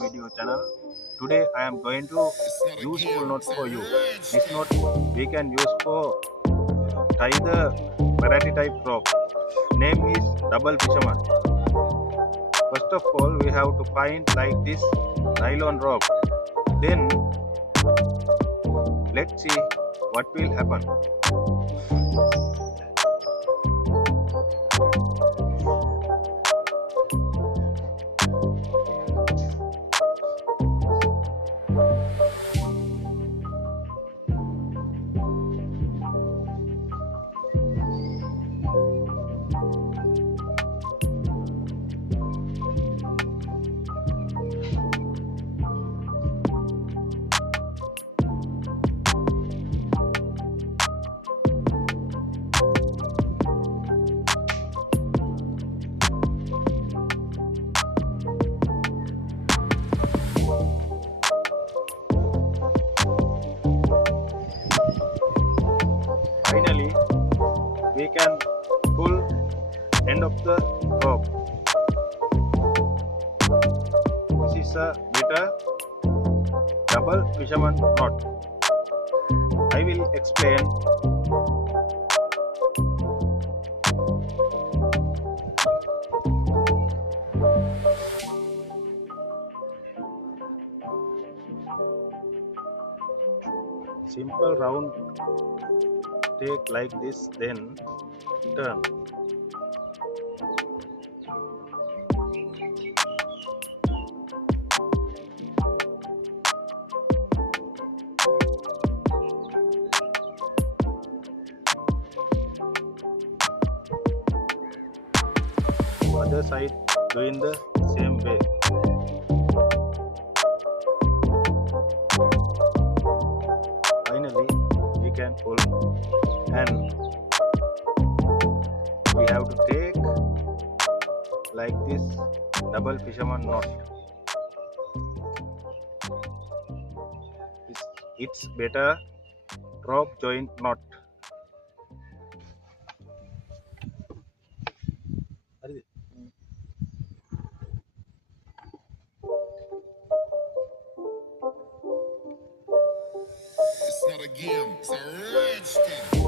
video channel. Today I am going to useful note for you. This note we can use for tie the variety type rope. Name is double fisherman. First of all, we have to find like this nylon rope. Then let's see what will happen. Finally, we can pull end of the rope. This is a better double fisherman knot. I will explain. Simple round take like this, then turn. Other side doing the same way. Finally, we can pull and we have to take like this double fisherman knot. It's better rope joint knot. It's not a game, it's a rich thing.